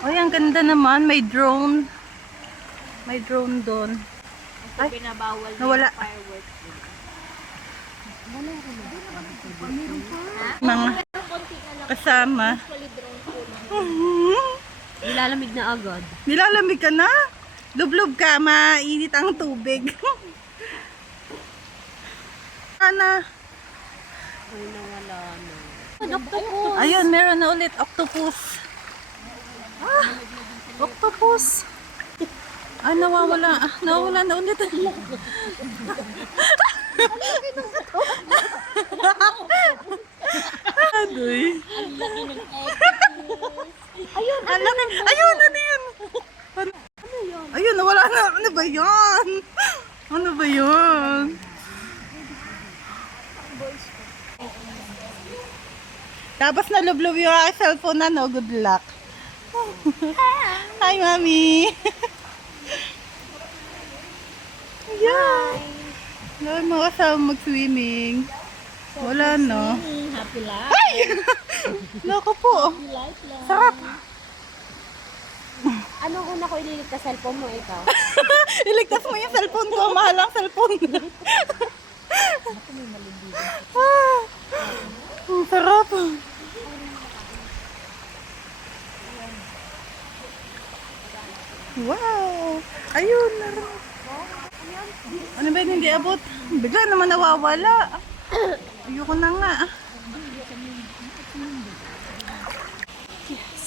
Ay, ang ganda naman. May drone. May drone doon. Ay, pinabawal nawala. yung fireworks. Mga kasama. Nilalamig na agad. Nilalamig ka na? Lublob ka, mainit ang tubig. Ana. Ay, nawala na. Octopus! Ayun, meron na ulit octopus. Ah, octopus. Ah, nawawala. Ah, nawawala na ulit. Adoy. Ayun! Ayun, ano yun? Ayun, nawala na. Ano ba yan? Ano ba yun? Tapos nalublob yung aking cellphone na, no? Good luck. Hi, Mami. Yeah. Wala mo kasama mag-swimming. Wala, no? Happy life. Ay! Loko po. Happy life lang. Sarap. Anong una ko ililit sa cellphone mo, ikaw? Iligtas mo yung cellphone ko. Mahal ang cellphone. Ah, ang sarap. Wow. Ayun. Ano ba yun, hindi abot? Bigla naman nawawala. Ayoko na nga. Yes.